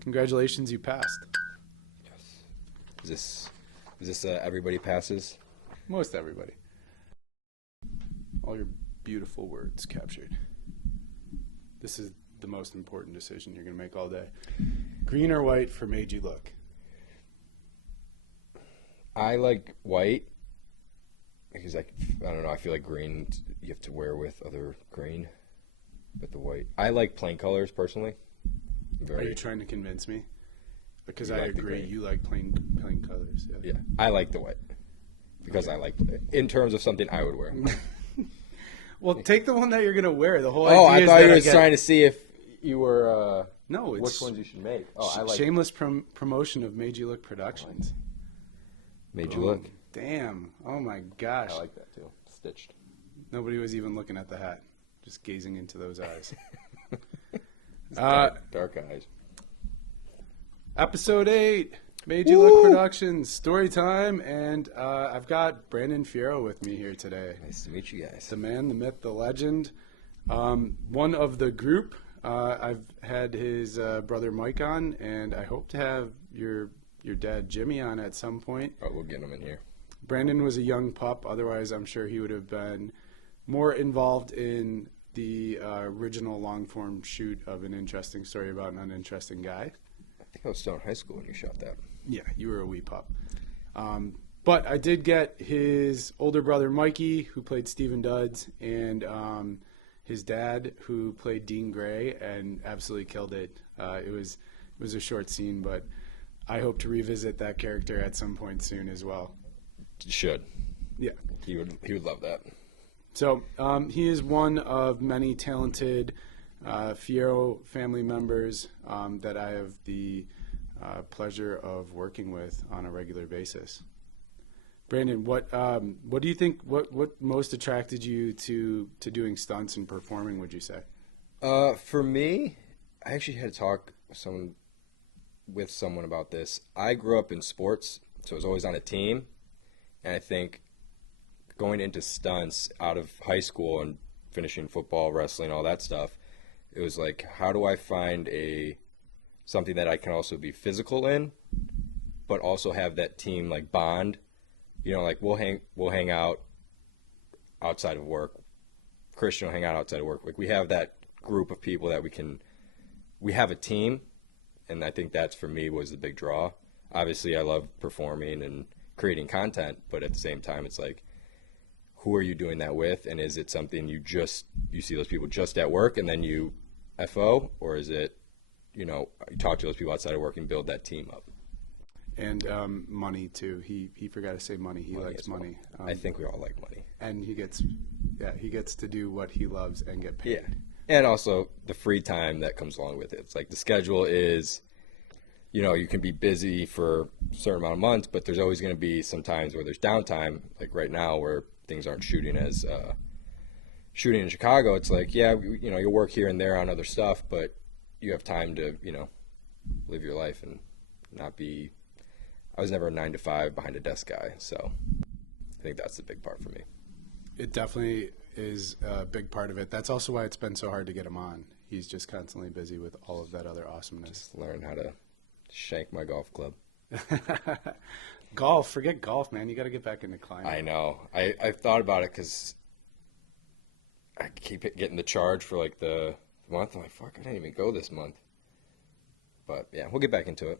Congratulations, you passed. Yes. Is this everybody passes? Most everybody. All your beautiful words captured. This is the most important decision you're going to make all day. Green or white for Made You Look? I like white because I don't know, I feel like green you have to wear with other green. But the white. I like plain colors personally. Are you trying to convince me? Because You I like the agree, green. you like plain colors. Yeah, I like the white because I like in terms of something I would wear. Well, take the one that you're going to wear. The whole Oh, idea I is thought that you I were get... trying to see if you were No, it's which ones you should make. Oh, I like shameless promotion of Made You Look Productions. Made You Look. Damn. Oh my gosh. I like that too. Stitched. Nobody was even looking at the hat, just gazing into those eyes. Dark eyes. Episode 8, Made You Look Productions, story time, and I've got Brandon Fierro with me here today. Nice to meet you guys. The man, the myth, the legend. One of the group. I've had his brother Mike on, and I hope to have your dad Jimmy on at some point. Oh, we'll get him in here. Brandon was a young pup. Otherwise, I'm sure he would have been more involved in the original long-form shoot of An Interesting Story About an Uninteresting Guy. I think I was still in high school when you shot that. Yeah, you were a wee pup. But I did get his older brother Mikey, who played Stephen Duds, and his dad, who played Dean Gray, and absolutely killed it. It was a short scene, but I hope to revisit that character at some point soon as well. Should. Yeah. He would love that. So he is one of many talented Fierro family members that I have the pleasure of working with on a regular basis. Brandon, what do you think? What most attracted you to doing stunts and performing? Would you say? For me, I actually had to talk with someone about this. I grew up in sports, so I was always on a team, and I think going into stunts out of high school and finishing football, wrestling, all that stuff, it was like, how do I find something that I can also be physical in, but also have that team like bond. You know, like we'll hang out outside of work. Christian will hang out outside of work. Like we have that group of people that we have a team, and I think that's for me was the big draw. Obviously, I love performing and creating content, but at the same time, it's like, who are you doing that with, and is it something you see those people just at work and then you FO, or is it, you talk to those people outside of work and build that team up? And money too. He forgot to say money. He likes money. I think we all like money. And he gets to do what he loves and get paid. Yeah, and also the free time that comes along with it. It's like the schedule is, you can be busy for a certain amount of months, but there's always going to be some times where there's downtime, like right now where things aren't shooting in Chicago. It's like, yeah, you'll work here and there on other stuff, but you have time to, live your life and not be. I was never a 9-to-5 behind a desk guy, so I think that's the big part for me. It definitely is a big part of it. That's also why it's been so hard to get him on. He's just constantly busy with all of that other awesomeness. Just learn how to shank my golf club. Golf, forget golf, man. You got to get back into climbing. I know. I've thought about it because I keep getting the charge for like the month. I'm like, fuck, I didn't even go this month. But yeah, we'll get back into it.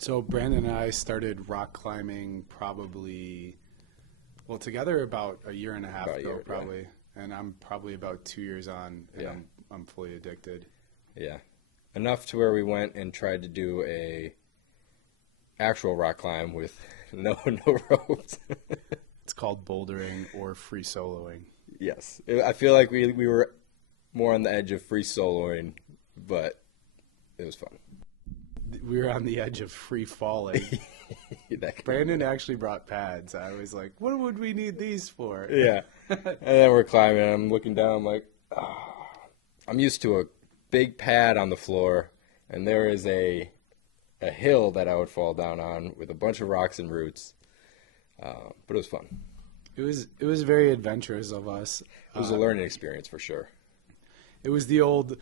So Brandon and I started rock climbing together about a year and a half ago, probably. Yeah. And I'm probably about 2 years on, and I'm fully addicted. Yeah. Enough to where we went and tried to do a actual rock climb with no ropes. It's called bouldering or free soloing. Yes. I feel like we were more on the edge of free soloing, but it was fun. We were on the edge of free falling. Brandon actually brought pads. I was like, what would we need these for? Yeah. And then we're climbing, and I'm looking down. I'm like, I'm used to a big pad on the floor, and there is a hill that I would fall down on with a bunch of rocks and roots. But it was fun. It was very adventurous of us. It was a learning experience for sure. It was the old,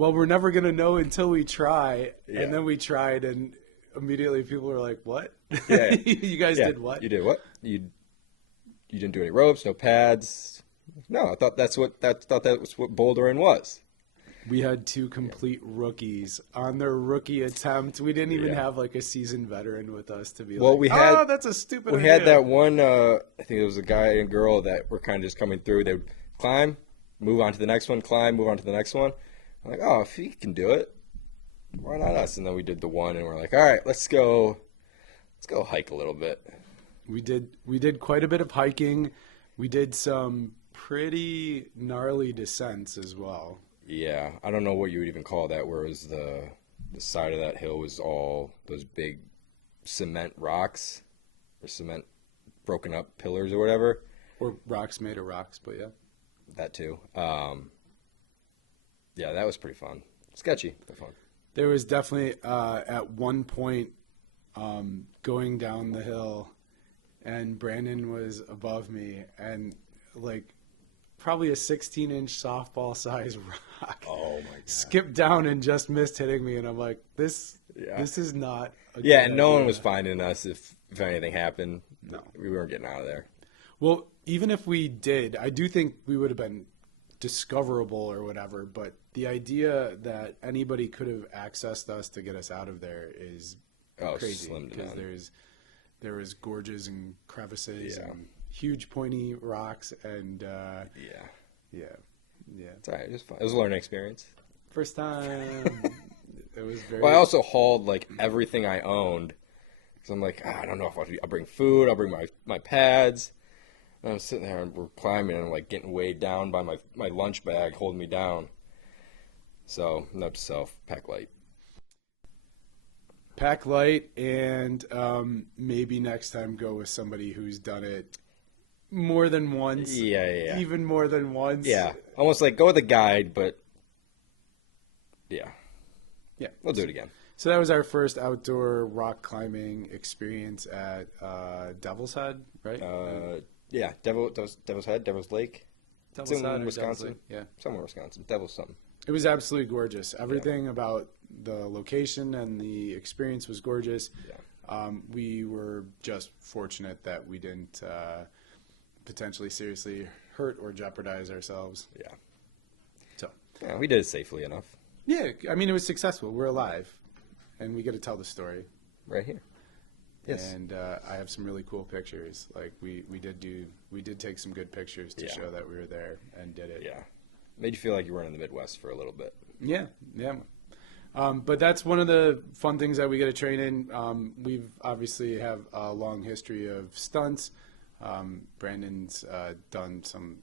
well, we're never going to know until we try. Yeah. And then we tried, and immediately people were like, what? Yeah. You guys Yeah. did what? You did what? You didn't do any ropes, no pads. No, I thought that was what bouldering was. We had two complete rookies on their rookie attempt. We didn't even Yeah. have like a seasoned veteran with us to be Well, like, we had- oh, that's a stupid We idea. had that one, I think it was a guy and girl that were kind of just coming through. They would climb, move on to the next one, climb, move on to the next one. I'm like, oh, if he can do it, why not us? And then we did the one, and we're like, all right, let's go hike a little bit. We did quite a bit of hiking. We did some pretty gnarly descents as well. Yeah, I don't know what you would even call that, where it was the side of that hill was all those big cement rocks or cement broken up pillars or whatever. Or rocks made of rocks, but yeah. That too. Yeah, that was pretty fun. Sketchy, but fun. There was definitely at one point going down the hill, and Brandon was above me, and like probably a 16-inch softball size rock Oh my god. skipped down and just missed hitting me, and I'm like, this is not a Yeah, good and no one idea. was finding us if anything happened. No. We weren't getting out of there. Well, even if we did, I do think we would have been discoverable or whatever, but the idea that anybody could have accessed us to get us out of there is crazy, slim to because none. there was gorges and crevices Yeah. and huge pointy rocks, and Yeah. yeah. It's all right. It was fun. It was a learning experience. First time, it was very. Well, I also hauled like everything I owned. So I'm like, I don't know if I'll bring food. I'll bring my pads. And I'm sitting there and we're climbing and I'm like getting weighed down by my lunch bag holding me down. So note to self, pack light. Pack light, and maybe next time go with somebody who's done it more than once. Yeah. Even more than once. Yeah, almost like go with a guide, but yeah, we'll do it again. So that was our first outdoor rock climbing experience at Devil's Head, right? Yeah, Devil's Head, Devil's Lake. Devil's it's in Head or Devil's Wisconsin. Lake, yeah. Somewhere in Wisconsin. Devil's something. It was absolutely gorgeous. Everything about the location and the experience was gorgeous. Yeah. We were just fortunate that we didn't potentially seriously hurt or jeopardize ourselves. Yeah. So, Yeah, we did it safely enough. yeah, I mean, it was successful. We're alive, and we get to tell the story. Right here. Yes. And I have some really cool pictures. Like we did take some good pictures to Yeah. show that we were there and did it. Yeah. Made you feel like you weren't in the Midwest for a little bit. Yeah. But that's one of the fun things that we get to train in. We've obviously have a long history of stunts. Brandon's done some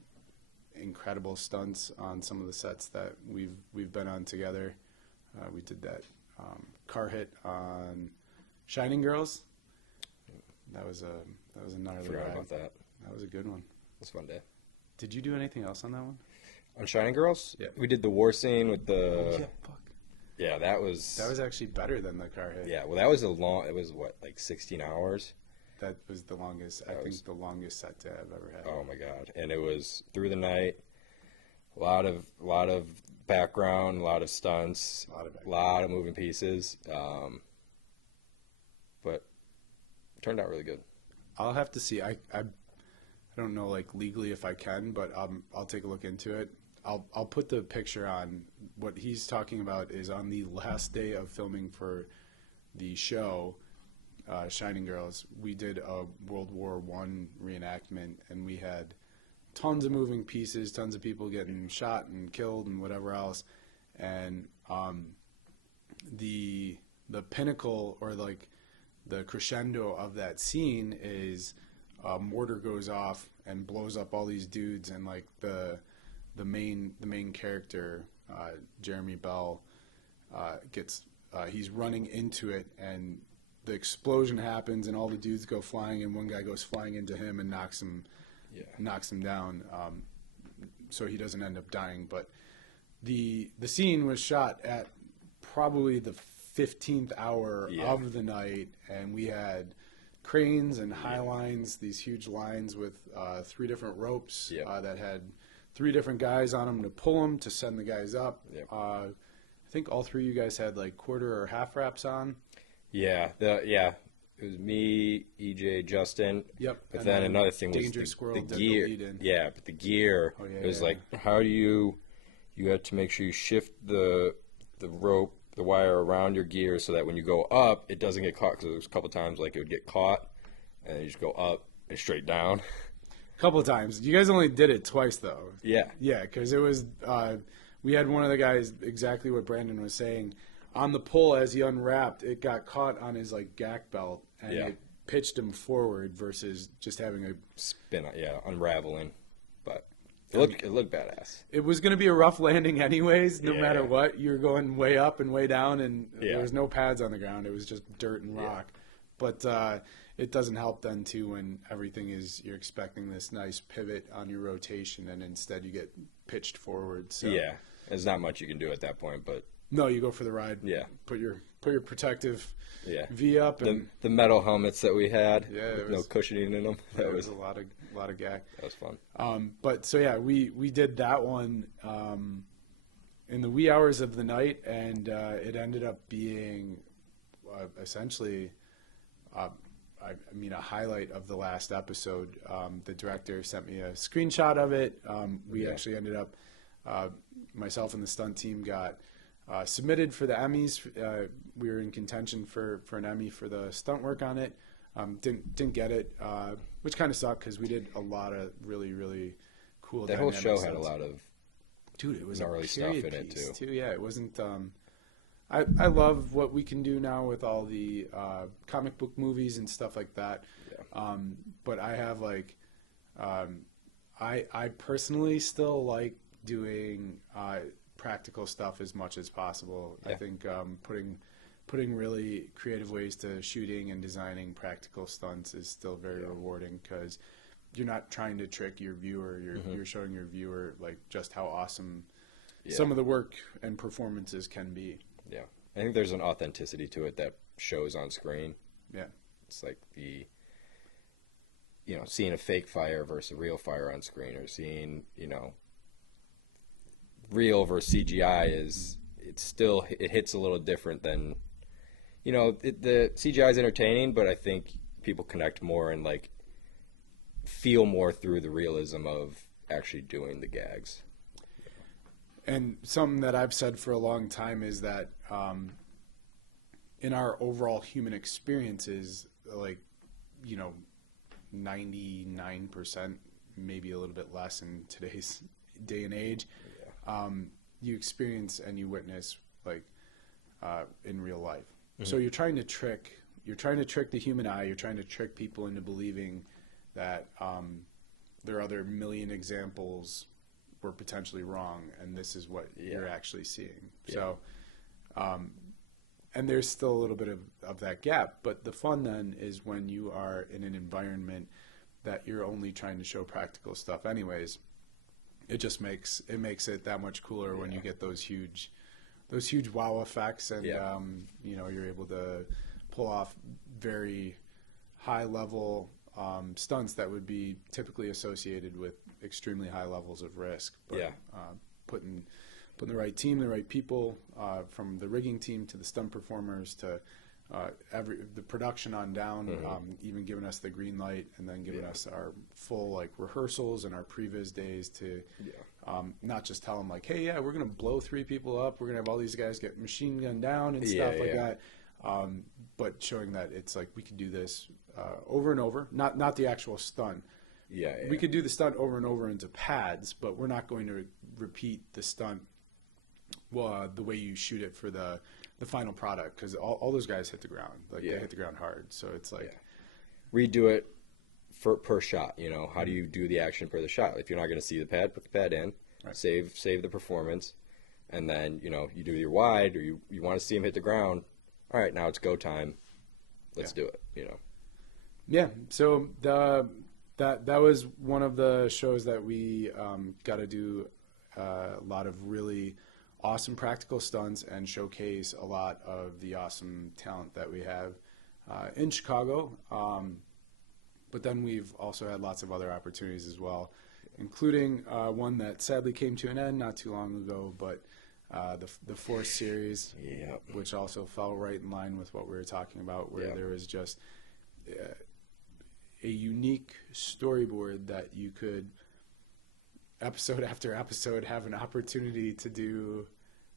incredible stunts on some of the sets that we've been on together. We did that car hit on Shining Girls. That was a gnarly Forgot ride. about that. That was a good one. It was a fun day. Did you do anything else on that one? On Shining Girls? Yeah. We did the war scene with the... Fuck. Yeah, that was... That was actually better than the car hit. Yeah, well, that was it was, what, like 16 hours? That was the longest, I think the longest set to I've ever had. Oh, my God. And it was through the night. A lot of background, a lot of stunts, a lot of moving pieces. But it turned out really good. I'll have to see. I don't know, like, legally if I can, but I'll take a look into it. I'll put the picture on. What he's talking about is on the last day of filming for the show, Shining Girls, we did a World War I reenactment, and we had tons of moving pieces, tons of people getting shot and killed and whatever else. And the pinnacle, or like the crescendo of that scene, is a mortar goes off and blows up all these dudes, and like the main character, Jeremy Bell, gets he's running into it, and the explosion happens, and all the dudes go flying, and one guy goes flying into him and knocks him down, so he doesn't end up dying. But the scene was shot at probably the 15th hour of the night, and we had cranes and high lines, these huge lines with 3 different ropes that had 3 different guys on them to pull them to send the guys up. I think all three of you guys had like quarter or half wraps on. Yeah, it was me, EJ, Justin. Yep. But And then another thing was Danger Squirrel the did the gear. lead-in. Yeah, but the gear. Oh, yeah, It was yeah, like, how do you have to make sure you shift the rope, the wire around your gear so that when you go up, it doesn't get caught. Because there was a couple times like it would get caught, and then you just go up and straight down. A couple of times. You guys only did it twice though. Yeah. Yeah, because it was we had one of the guys, exactly what Brandon was saying, on the pull as he unwrapped. It got caught on his like gack belt, and Yeah. it pitched him forward versus just having a. Spin, yeah, unraveling. But it looked badass. It was going to be a rough landing anyways. No Yeah. matter what, you're going way up and way down, and Yeah. there was no pads on the ground. It was just dirt and rock. But it doesn't help then too when everything is you're expecting this nice pivot on your rotation, and instead you get pitched forward. So Yeah, there's not much you can do at that point, but no, you go for the ride. Yeah. Put your protective yeah. V up, and The metal helmets that we had, Yeah, it with no was- cushioning in them, that was a lot of gag. that was fun. But so yeah, we did that one in the wee hours of the night, and it ended up being essentially, I mean, a highlight of the last episode. The director sent me a screenshot of it. We Yeah. actually ended up, myself and the stunt team got submitted for the Emmys. We were in contention for an Emmy for the stunt work on it. Didn't get it, which kind of sucked because we did a lot of really, really cool. That whole dynamic show had a stunts. lot of Dude, it was gnarly a stuff period in it, piece too. Yeah, it wasn't. I love what we can do now with all the comic book movies and stuff like that. Yeah. But I have like, I personally still like doing practical stuff as much as possible. Yeah. I think putting really creative ways to shooting and designing practical stunts is still very rewarding because you're not trying to trick your viewer. You're showing your viewer like just how awesome some of the work and performances can be. Yeah, I think there's an authenticity to it that shows on screen. Yeah. It's like seeing a fake fire versus a real fire on screen, or seeing, real versus CGI it hits a little different than, the CGI is entertaining, but I think people connect more and like feel more through the realism of actually doing the gags. And something that I've said for a long time is that in our overall human experiences, like, 99%, maybe a little bit less in today's day and age, you experience and you witness like in real life. So you're trying to trick the human eye. You're trying to trick people into believing that there are other million examples were potentially wrong, and this is what you're actually seeing. So, and there's still a little bit of that gap. But the fun then is when you are in an environment that you're only trying to show practical stuff anyways. It just makes it that much cooler when you get those huge wow effects, and you're able to pull off very high level stunts that would be typically associated with extremely high levels of risk. But, putting the right team, the right people, from the rigging team to the stunt performers to the production on down, even giving us the green light, and then giving us our full like rehearsals and our previs days to not just tell them like, hey, we're gonna blow 3 people up, we're gonna have all these guys get machine gunned down and stuff like that, but showing that it's like we could do this over and over, not the actual stunt. We could do the stunt over and over into pads, but we're not going to repeat the stunt the way you shoot it for the final product, because all those guys hit the ground. Like they hit the ground hard. So it's like redo it per shot. How do you do the action per the shot? If you're not going to see the pad, put the pad in. Right. Save the performance, and then you do your wide, or you want to see him hit the ground. All right, now it's go time. Let's do it. Yeah. So that was one of the shows that we got to do a lot of really awesome practical stunts and showcase a lot of the awesome talent that we have in Chicago. But then we've also had lots of other opportunities as well, including one that sadly came to an end not too long ago, but the Force series, Yep. which also fell right in line with what we were talking about, where Yep. there was just a unique storyboard that you could, episode after episode, have an opportunity to do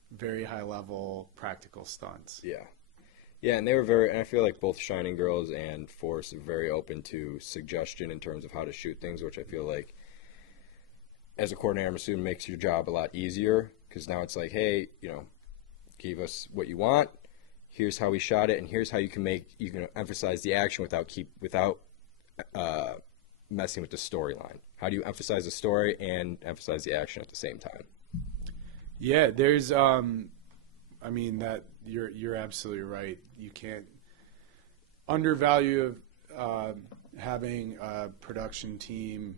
very high level practical stunts. Yeah. Yeah, and they were very, and I feel like both Shining Girls and Force are very open to suggestion in terms of how to shoot things, which I feel like, as a coordinator, I'm assuming makes your job a lot easier, because now it's like, hey, give us what you want, here's how we shot it, and here's how you can emphasize the action without messing with the storyline. How do you emphasize the story and emphasize the action at the same time? Yeah, there's that you're absolutely right. You can't undervalue having a production team,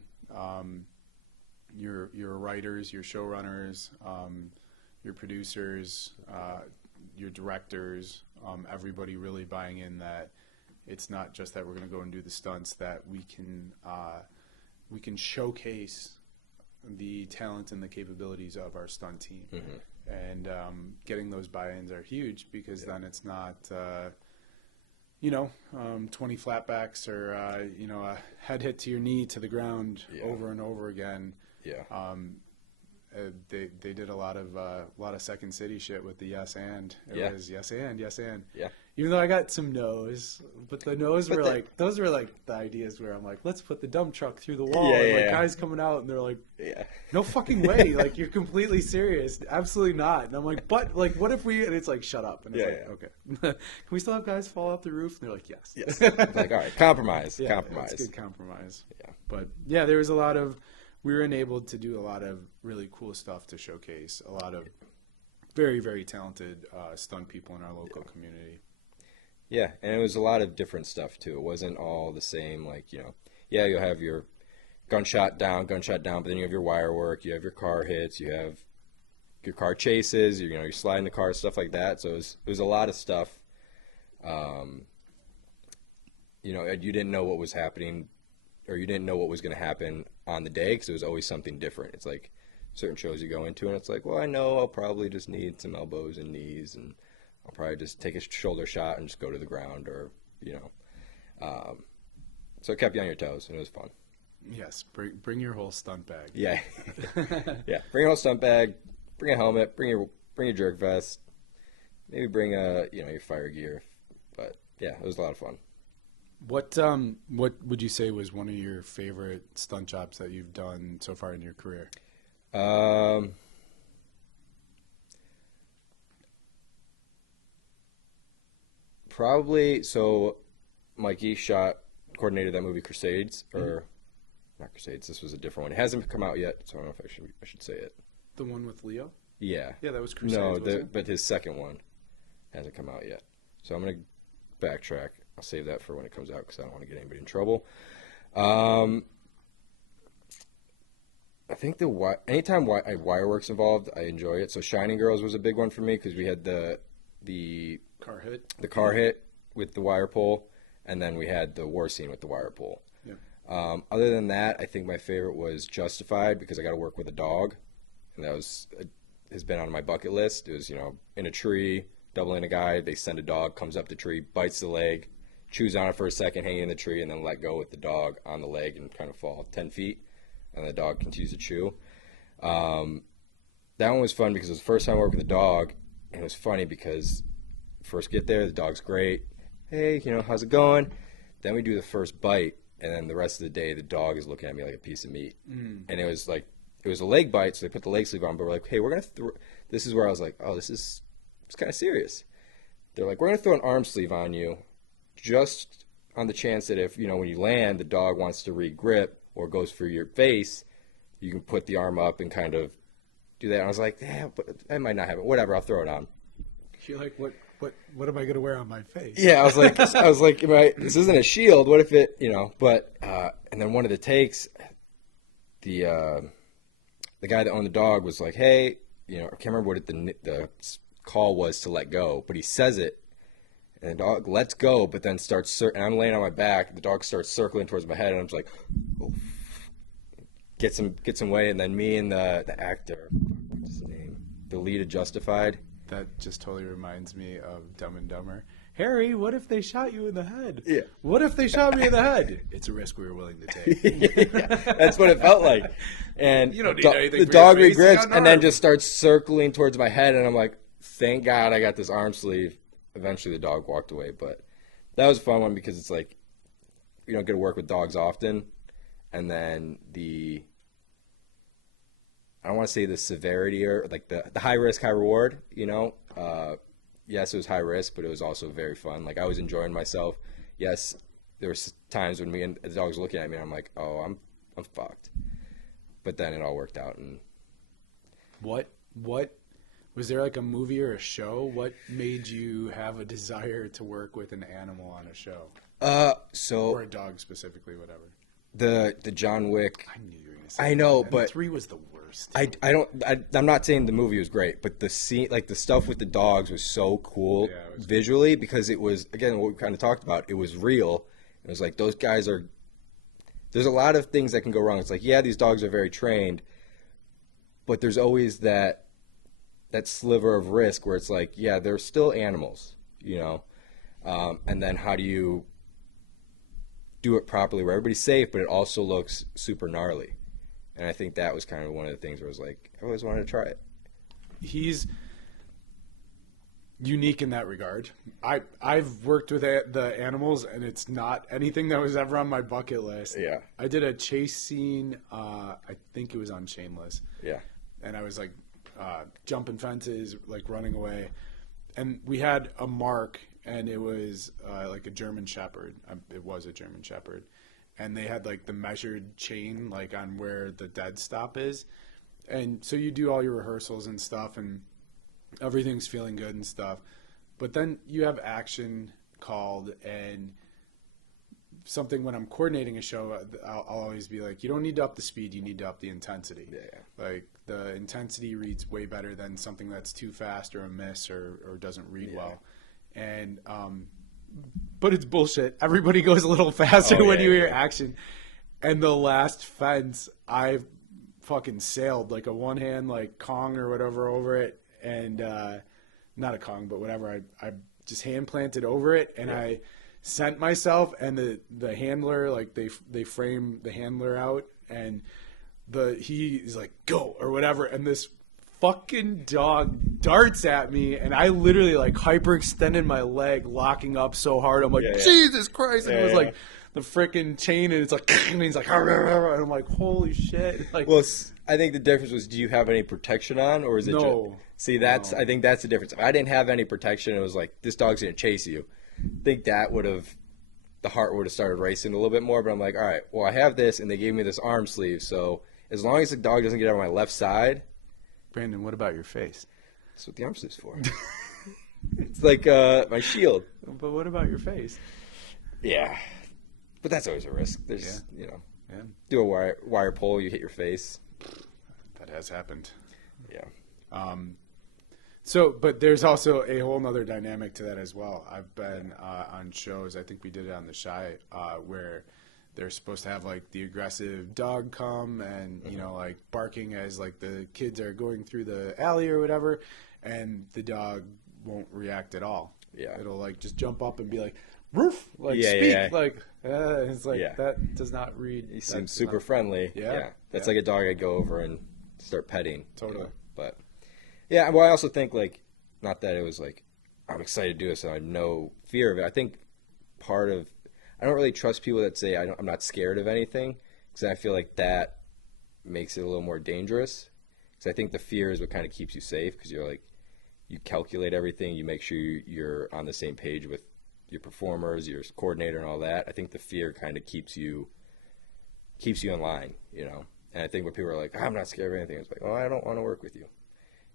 your writers, your showrunners, your producers, your directors, everybody really buying in that it's not just that we're going to go and do the stunts, that we can showcase the talent and the capabilities of our stunt team. Mm-hmm. And getting those buy-ins are huge, because then it's not 20 flatbacks or a head hit to your knee to the ground over and over again. They did a lot of Second City shit with the yes and. It was yes and. Yeah. Even though I got some no's, but the no's were those were like the ideas where I'm like, let's put the dump truck through the wall. And guys coming out and they're like, no fucking way. Like, you're completely serious. Absolutely not. And I'm like, but like, what if we, and it's like, shut up. And it's okay. Can we still have guys fall off the roof? And they're like, yes. It's like, all right, compromise. Yeah, compromise. It's good compromise. Yeah. But there was we were enabled to do a lot of really cool stuff to showcase a lot of very, very talented stunt people in our local community. Yeah, and it was a lot of different stuff too. It wasn't all the same, like, you'll have your gunshot down, but then you have your wire work, you have your car hits, you have your car chases, you're sliding the car, stuff like that. So it was a lot of stuff. You didn't know what was happening, or you didn't know what was going to happen on the day, because it was always something different. It's like certain shows you go into and it's like, well, I know I'll probably just need some elbows and knees, and I'll probably just take a shoulder shot and just go to the ground, or so it kept you on your toes, and it was fun. Yes, bring your whole stunt bag. Yeah. Yeah, bring a whole stunt bag, bring a helmet, bring your jerk vest, maybe bring your fire gear. But yeah, it was a lot of fun. What would you say was one of your favorite stunt jobs that you've done so far in your career? Probably, so Mikey coordinated that movie Crusades, or not Crusades, this was a different one. It hasn't come out yet, so I don't know if I should say it. The one with Leo? Yeah. Yeah, that was Crusades, No, but his second one hasn't come out yet. So I'm going to backtrack. I'll save that for when it comes out, because I don't want to get anybody in trouble. I think anytime Wireworks involved, I enjoy it. So Shining Girls was a big one for me, because we had the car hit with the wire pull, and then we had the war scene with the wire pull. Yeah. Other than that, I think my favorite was Justified, because I got to work with a dog, and that has been on my bucket list. It was in a tree, doubling a guy. They send a dog, comes up the tree, bites the leg, chews on it for a second, hanging in the tree, and then let go with the dog on the leg and kind of fall 10 feet, and the dog continues to chew. That one was fun because it was the first time I worked with a dog, and it was funny because first get there, the dog's great. Hey, how's it going? Then we do the first bite, and then the rest of the day, the dog is looking at me like a piece of meat. And it was a leg bite, so they put the leg sleeve on, but we're like, hey, we're going to this is where I was like, oh, it's kind of serious. They're like, we're going to throw an arm sleeve on you just on the chance that if, when you land, the dog wants to re-grip or goes for your face, you can put the arm up and kind of do that. And I was like, yeah, but that might not happen. Whatever, I'll throw it on. You're like, what am I going to wear on my face? Yeah, I was like, this isn't a shield. What if it, but, and then one of the takes, the guy that owned the dog was like, hey, I can't remember what the call was to let go, but he says it, and the dog lets go, but then and I'm laying on my back, the dog starts circling towards my head, and I'm just like, oh, gets him way, and then me and the actor, what's his name? the lead of Justified. That just totally reminds me of Dumb and Dumber. Harry, what if they shot you in the head? Yeah. What if they shot me in the head? It's a risk we were willing to take. That's what it felt like. And You don't need anything the for dog your face, you regrets got an and then arm. just starts circling towards my head, and I'm like, thank God I got this arm sleeve. Eventually the dog walked away, but that was a fun one because it's like you don't get to work with dogs often, and then I don't want to say the severity or like the high risk, high reward, yes, it was high risk, but it was also very fun. Like I was enjoying myself. Yes, there were times when me and the dog was looking at me and I'm like, oh, I'm fucked. But then it all worked out. And What was there like a movie or a show? What made you have a desire to work with an animal on a show? Or a dog specifically, whatever. the John Wick. I knew you were going to say I know, that. but 3 was the worst. I'm not saying the movie was great, but the scene, like the stuff with the dogs was so cool Yeah, it was visually because it was, again, what we kind of talked about. It was real. It was like those guys are, there's a lot of things that can go wrong. It's like, yeah, these dogs are very trained, but there's always that sliver of risk where it's like, yeah, they're still animals, and then how do you do it properly where everybody's safe, but it also looks super gnarly. And I think that was kind of one of the things where I was like, I always wanted to try it. He's unique in that regard. I've worked with the animals, and it's not anything that was ever on my bucket list. Yeah. I did a chase scene. I think it was on Shameless. Yeah. And I was like jumping fences, like running away. And we had a mark, and it was like a German Shepherd. It was a German Shepherd. And they had like the measured chain like on where the dead stop is. And so you do all your rehearsals and stuff, and everything's feeling good and stuff. But then you have action called, and something when I'm coordinating a show, I'll always be like, you don't need to up the speed, you need to up the intensity. Yeah. Like the intensity reads way better than something that's too fast or a miss or doesn't read well. And but it's bullshit. Everybody goes a little faster when you hear action. And the last fence, I fucking sailed like a one hand like Kong or whatever over it, and not a Kong, but whatever. I just hand planted over it, and I sent myself, and the handler, like they frame the handler out, and he's like, go or whatever, and this fucking dog darts at me, and I literally like hyperextended my leg, locking up so hard. I'm like, Jesus Christ! And it was like the freaking chain, and it's like, and he's like, and I'm like, holy shit! Like, Well, I think the difference was, do you have any protection on, or is it No. just... See, I think that's the difference. If I didn't have any protection, it was like, this dog's going to chase you. I think that the heart would have started racing a little bit more, but I'm like, all right, well, I have this, and they gave me this arm sleeve, so as long as the dog doesn't get on my left side... Brandon, what about your face? That's what the arm sleeve's for. It's like my shield. But what about your face? Yeah. But that's always a risk. There's, Yeah, do a wire pull, you hit your face. that has happened. Yeah. So, but there's also a whole nother dynamic to that as well. I've been on shows, I think we did it on The Shy, where they're supposed to have like the aggressive dog come and, like barking as like the kids are going through the alley or whatever, and the dog won't react at all. Yeah. It'll like just jump up and be like, roof, like Yeah, speak, yeah. like, it's like, that does not read. He seems super friendly. Yeah. That's Yeah. like a dog I'd go over and start petting. Totally. But yeah, well, I also think like, not that it was like, I'm excited to do this and I have no fear of it. I think I don't really trust people that say I'm not scared of anything, because I feel like that makes it a little more dangerous. Because I think the fear is what kind of keeps you safe, because you're like, you calculate everything, you make sure you're on the same page with your performers, your coordinator, and all that. I think the fear kind of keeps you in line, And I think when people are like, I'm not scared of anything, it's like, oh, I don't want to work with you,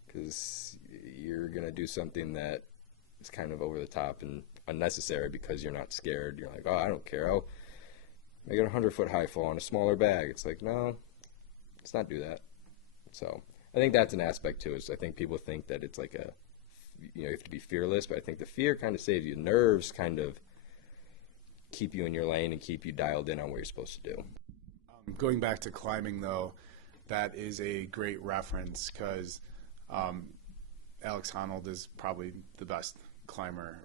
because you're gonna do something that is kind of over the top and unnecessary because you're not scared. You're like, oh, I don't care. I'll make it a 100-foot high fall on a smaller bag. It's like, no, let's not do that. So I think that's an aspect to it. So I think people think that it's like you have to be fearless, but I think the fear kind of saves you. Nerves kind of keep you in your lane and keep you dialed in on what you're supposed to do. Going back to climbing, though, that is a great reference because Alex Honnold is probably the best climber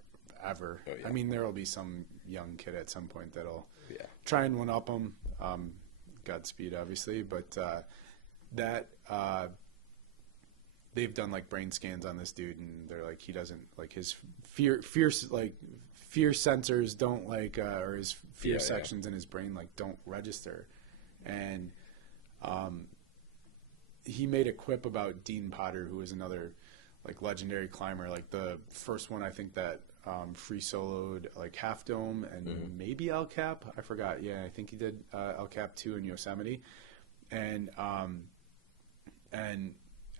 ever. Oh, yeah. I mean, there will be some young kid at some point that'll Yeah. try and one-up him. Godspeed, obviously, but they've done like brain scans on this dude, and they're like, he doesn't like his fear sensors don't like, or his fear sections in his brain like don't register, and he made a quip about Dean Potter, who is another like legendary climber, like the first one I think that free soloed like Half Dome and maybe El Cap. I forgot. Yeah, I think he did El Cap 2 in Yosemite, and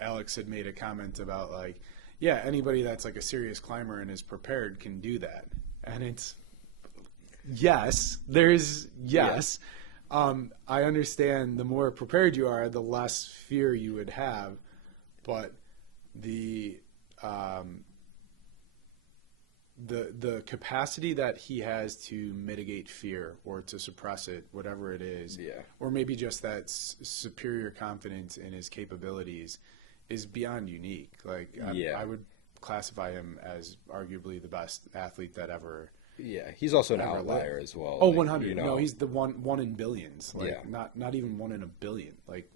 Alex had made a comment about like, yeah, anybody that's like a serious climber and is prepared can do that, and it's yes, there's yes. Yeah. I understand the more prepared you are, the less fear you would have, but the capacity that he has to mitigate fear or to suppress it, whatever it is, or maybe just that superior confidence in his capabilities, is beyond unique. Like I would classify him as arguably the best athlete that ever. Yeah, he's also an outlier as well. Oh, like, 100. You know, no, he's the one in billions. Like not even 1 in a billion. Like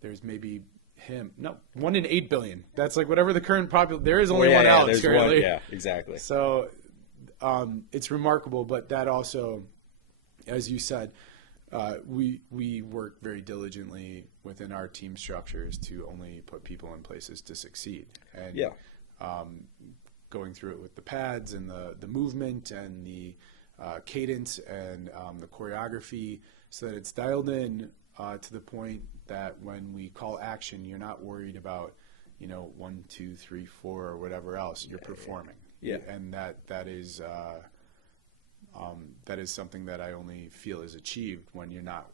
there's maybe him. No, 1 in 8 billion. That's like whatever the current there is only one Alex currently. Yeah, exactly. So it's remarkable, but that also, as you said, we work very diligently within our team structures to only put people in places to succeed. And going through it with the pads and the movement and the cadence and the choreography, so that it's dialed in to the point that when we call action, you're not worried about 1, 2, 3, 4 or whatever else. You're performing. Yeah. And that is something that I only feel is achieved when you're not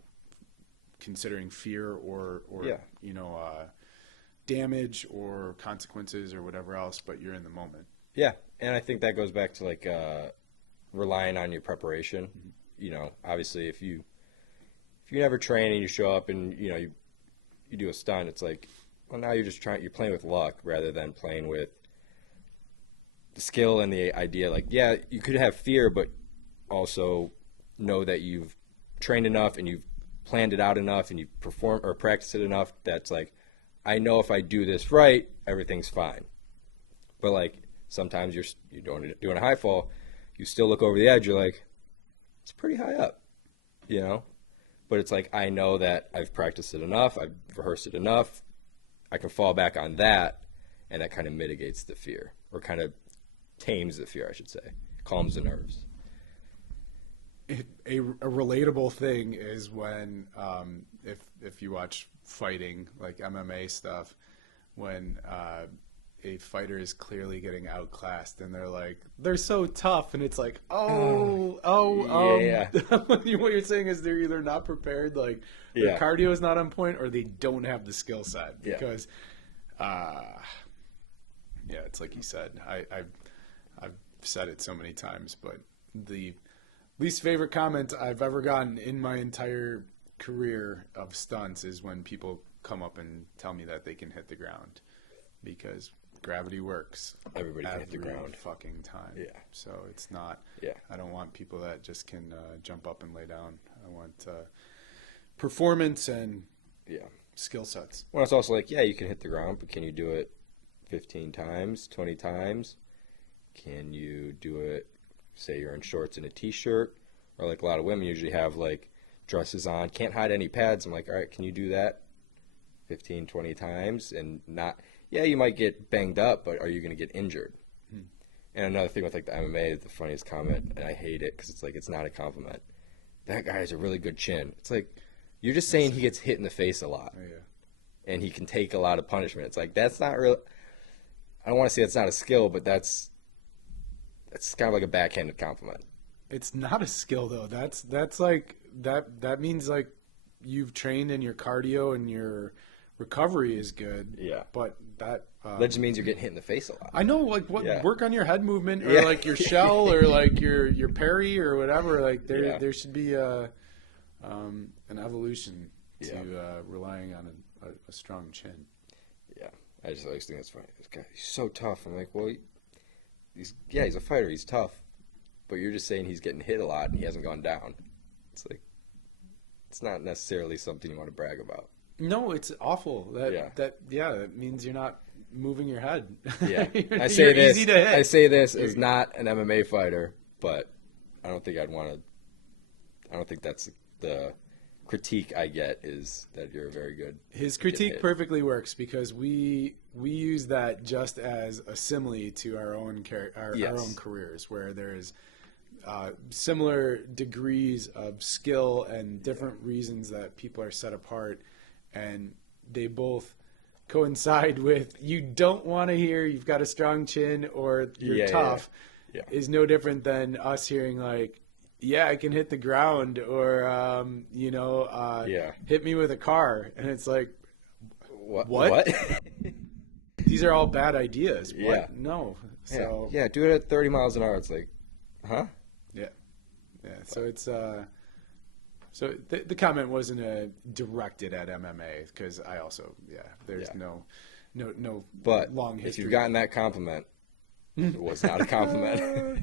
considering fear or damage or consequences or whatever else, but you're in the moment. Yeah, and I think that goes back to like relying on your preparation. Obviously, if you never train and you show up and you do a stunt, it's like, well, now you're playing with luck rather than playing with the skill and the idea. Like, yeah, you could have fear, but also know that you've trained enough and you've planned it out enough and you've performed or practiced it enough that's like, I know if I do this right, everything's fine. But like sometimes you're doing a high fall, you still look over the edge, you're like, it's pretty high up, But it's like, I know that I've practiced it enough, I've rehearsed it enough, I can fall back on that, and that kind of mitigates the fear, or kind of tames the fear, I should say, calms the nerves. A relatable thing is when, if you watch fighting, like MMA stuff, when a fighter is clearly getting outclassed and they're so tough, and it's like, what you're saying is they're either not prepared, like their cardio is not on point, or they don't have the skill set, because it's like you said, I've said it so many times, but the least favorite comment I've ever gotten in my entire career of stunts is when people come up and tell me that they can hit the ground, because gravity works. Everybody can hit the ground fucking time. Yeah. So it's not. Yeah. I don't want people that just can jump up and lay down. I want performance and skill sets. Well, it's also like, you can hit the ground, but can you do it 15 times, 20 times? Can you do it? Say you're in shorts and a t-shirt, or like a lot of women usually have like dresses on, can't hide any pads. I'm like, all right, can you do that 15, 20 times and not? Yeah, you might get banged up, but are you going to get injured? And another thing with like the MMA, the funniest comment, and I hate it because it's like, it's not a compliment. That guy has a really good chin. It's like, you're just saying he gets hit in the face a lot. Oh, yeah. And he can take a lot of punishment. It's like, that's not real. I don't want to say it's not a skill, but that's kind of like a backhanded compliment. It's not a skill though. That's like that means like you've trained and your cardio and your recovery is good. Yeah. But that just means you're getting hit in the face a lot. I know, like work on your head movement, or like your shell, or like your parry or whatever. Like there should be an evolution to relying on a strong chin. Yeah. I just always think that's funny. This guy, he's so tough. I'm like, well, he's a fighter. He's tough. But you're just saying he's getting hit a lot and he hasn't gone down. It's like, it's not necessarily something you want to brag about. No, it's awful. That means you're not moving your head. Yeah. You're I say easy to hit. I say this as not an MMA fighter, but I don't think that's the critique I get, is that you're very good. His critique perfectly works because we use that just as a simile to our own our own careers, where there's similar degrees of skill and different reasons that people are set apart, and they both coincide with you don't want to hear you've got a strong chin or you're tough. Yeah. Is no different than us hearing like, yeah, I can hit the ground, or hit me with a car, and it's like, what? These are all bad ideas. Yeah. What? No. So yeah, do it at 30 miles an hour. It's like, huh? Yeah. So it's so the comment wasn't directed at MMA, because I also there's no but long history. If you've gotten that compliment, it was not a compliment.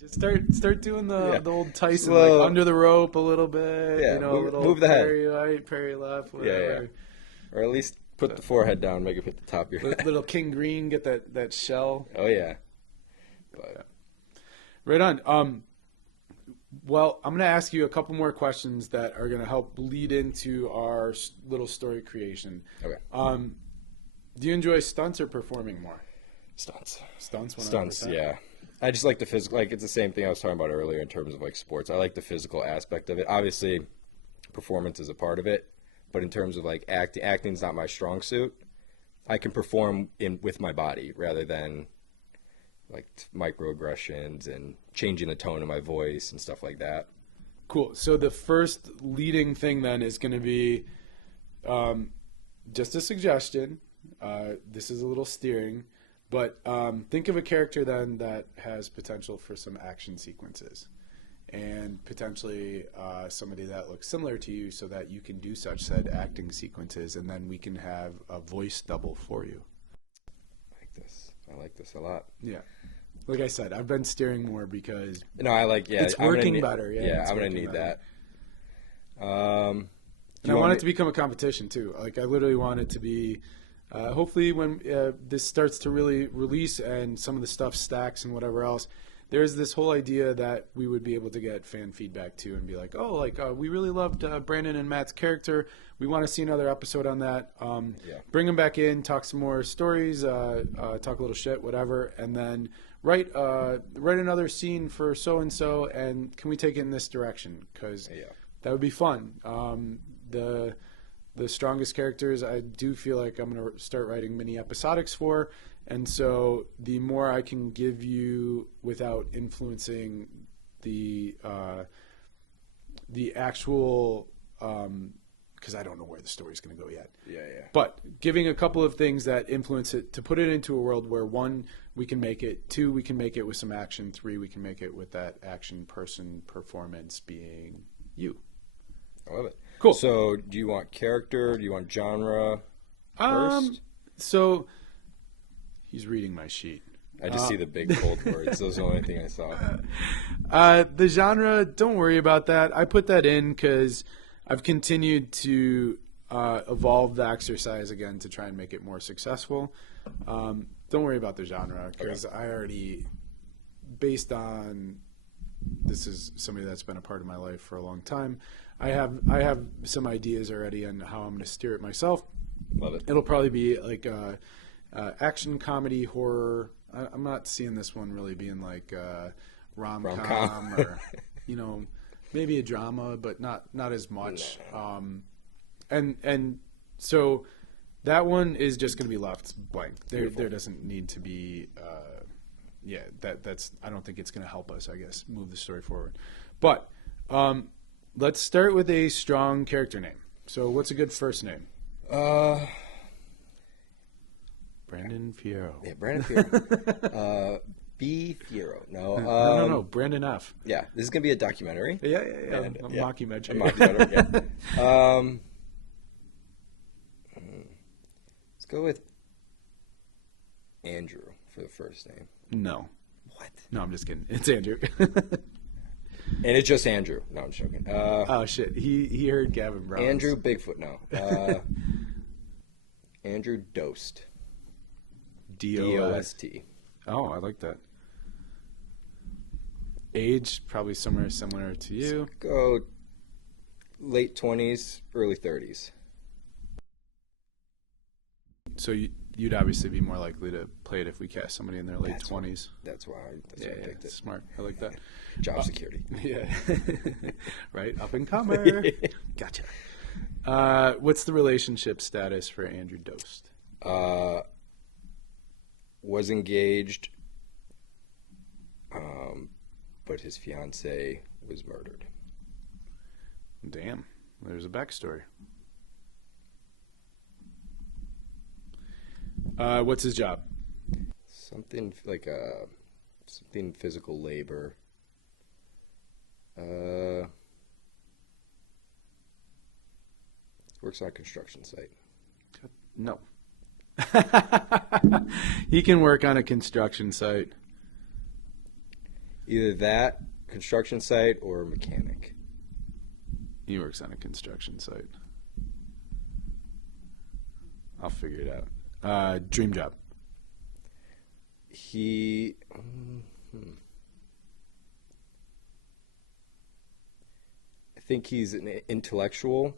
Just start doing the old Tyson, like under the rope a little bit. Yeah, a little move the parry head. right, parry left, whatever. Yeah. Or at least put the forehead down, make it hit the top of your head. Little King Green, get that shell. Oh yeah. But. Right on. Well, I'm going to ask you a couple more questions that are going to help lead into our little story creation. Okay. Do you enjoy stunts or performing more? Stunts. 100%? Stunts, yeah. I just like the physical. Like, it's the same thing I was talking about earlier in terms of like sports. I like the physical aspect of it. Obviously, performance is a part of it, but in terms of like acting's not my strong suit. I can perform with my body rather than like microaggressions and changing the tone of my voice and stuff like that. Cool. So the first leading thing then is going to be just a suggestion. This is a little steering, but think of a character then that has potential for some action sequences, and potentially somebody that looks similar to you, so that you can do such said acting sequences, and then we can have a voice double for you. I like this a lot. Yeah. Like I said, I've been steering more because it's working better. I'm going to need that. And I want it to become a competition too. Like, I literally want it to be, hopefully when this starts to really release and some of the stuff stacks and whatever else, there's this whole idea that we would be able to get fan feedback too, and be like, we really loved Brandon and Matt's character. We want to see another episode on that. Bring them back in, talk some more stories, talk a little shit, whatever, and then write another scene for so-and-so, and can we take it in this direction? Because that would be fun. The strongest characters, I do feel like I'm going to start writing mini episodics for. And so the more I can give you without influencing the actual, because I don't know where the story's going to go yet. Yeah. But giving a couple of things that influence it, to put it into a world where, 1, we can make it, 2, we can make it with some action, 3, we can make it with that action person performance being you. I love it. Cool. So do you want character? Do you want genre first? So he's reading my sheet. I just see the big bold words. Those are the only thing I saw. The genre, don't worry about that. I put that in because I've continued to evolve the exercise again to try and make it more successful. Don't worry about the genre, because I already, based on, this is somebody that's been a part of my life for a long time, I have some ideas already on how I'm going to steer it myself. Love it. It'll probably be like action, comedy, horror. I'm not seeing this one really being like rom-com or, maybe a drama, but not as much. And so that one is just going to be left blank. There doesn't need to be. That's. I don't think it's going to help us, I guess, move the story forward. But let's start with a strong character name. So what's a good first name? Brandon Fierro. Yeah, Brandon Fierro. B. Fierro. No. No. Brandon F. Yeah, this is gonna be a documentary. Yeah. Mockumentary. A mockumentary. Yeah. Let's go with Andrew for the first name. No. What? No, I'm just kidding. It's Andrew. And it's just Andrew. No, I'm just joking. Oh, shit. He heard Gavin Brown. Andrew Bigfoot, no. Andrew Dost. D-O-S-T. Oh, I like that. Age, probably somewhere similar to you. Go late 20s, early 30s. So you'd obviously be more likely to play it if we cast somebody in their late 20s. That's why I picked it. Smart. I like that. Job security. Yeah. Right? Up and comer. Gotcha. What's the relationship status for Andrew Dost? Was engaged, but his fiance was murdered. Damn. There's a backstory. What's his job? Something like something physical labor. Works on a construction site. No. He can work on a construction site. Either that, construction site, or mechanic. He works on a construction site. I'll figure it out. Dream job. He... I think he's an intellectual,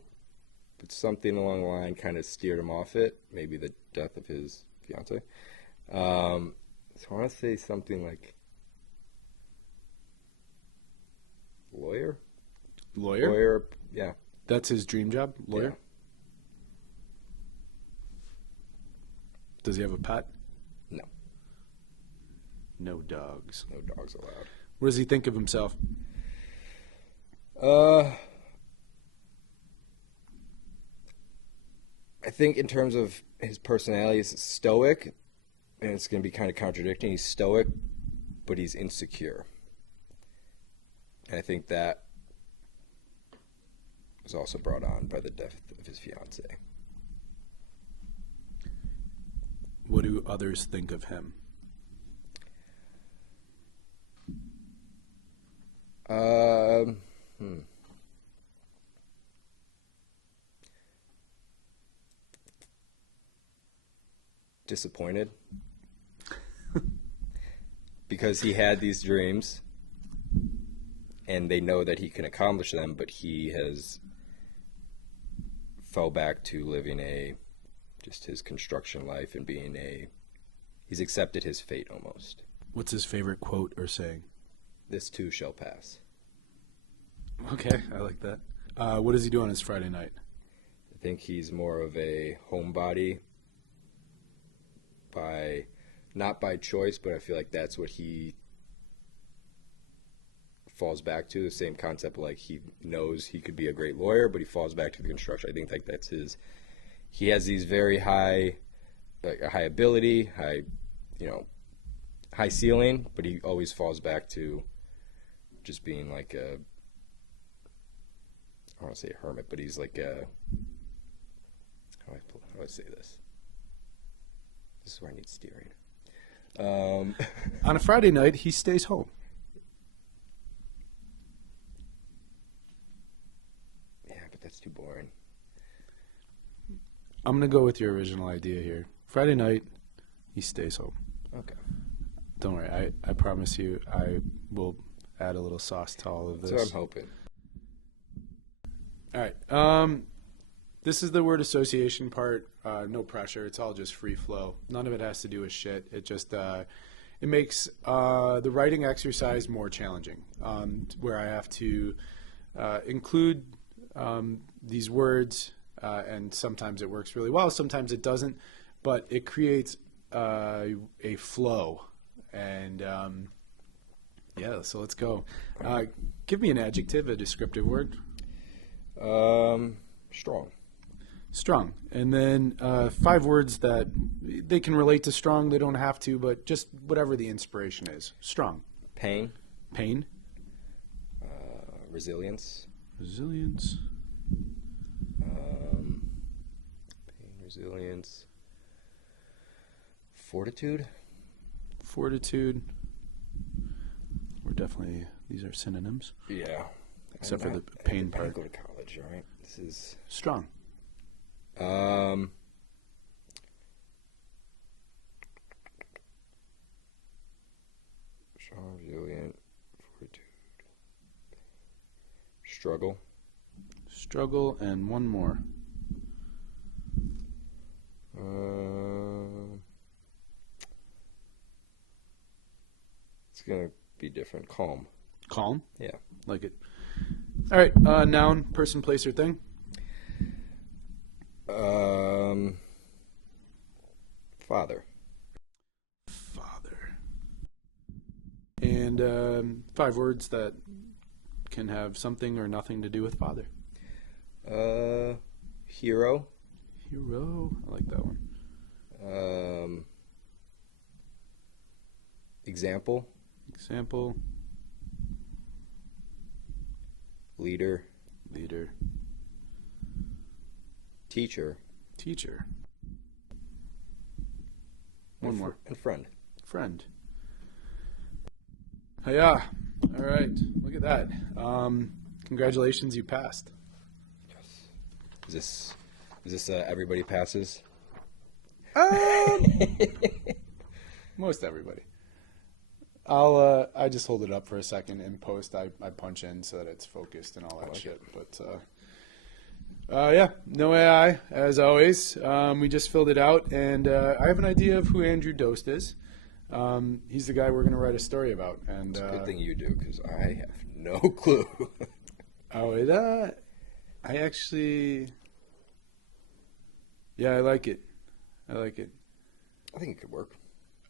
but something along the line kind of steered him off it. Maybe the death of his fiance. So I want to say something like lawyer. Lawyer, yeah. That's his dream job? Lawyer? Yeah. Does he have a pet? No. No dogs. No dogs allowed. What does he think of himself? I think in terms of his personality, he's stoic, and it's going to be kind of contradicting. He's stoic, but he's insecure. And I think that was also brought on by the death of his fiance. What do others think of him? Disappointed. Because he had these dreams, and they know that he can accomplish them, but he has fell back to living just his construction life and he's accepted his fate almost. What's his favorite quote or saying? This too shall pass. Okay, I like that. What does he do on his Friday night? I think he's more of a homebody not by choice, but I feel like that's what he falls back to. The same concept, like he knows he could be a great lawyer, but he falls back to the construction. I think like that's he has these very high ability, high ceiling, but he always falls back to just being like I don't want to say a hermit, but he's like how do I say this? This is where I need steering. On a Friday night, he stays home. Yeah, but that's too boring. I'm going to go with your original idea here. Friday night, he stays home. Okay. Don't worry. I promise you I will add a little sauce to all of this. That's what I'm hoping. All right. This is the word association part. No pressure. It's all just free flow. None of it has to do with shit. It just it makes the writing exercise more challenging, where I have to include these words, and sometimes it works really well. Sometimes it doesn't, but it creates a flow. And yeah, so let's go. Give me an adjective, a descriptive word. Strong. Strong. And then 5 words that they can relate to strong. They don't have to, but just whatever the inspiration is. Strong. Pain. Pain. Resilience. Resilience. Pain, resilience. Fortitude. fortitude. We're definitely, these are synonyms. Yeah. Except for the pain part. I didn't go to college, all right? This is... Strong. Strong, resilient, fortitude. Struggle. Struggle, and one more. It's going to be different. Calm. Calm? Yeah. Like it. All right. Noun, person, place, or thing. Father. Father. And 5 words that can have something or nothing to do with father. Hero. Hero. I like that one. Example. Example. Leader. Leader. Teacher. Teacher. One more. And friend. Friend. Yeah. All right. Look at that. Congratulations, you passed. Yes. Is this everybody passes? Most everybody. I just hold it up for a second in post. I punch in so that it's focused and all that shit. But yeah, no AI as always. We just filled it out, and I have an idea of who Andrew Dost is. He's the guy we're going to write a story about. And it's a good thing you do, because I have no clue. I actually, yeah, I like it. I think it could work.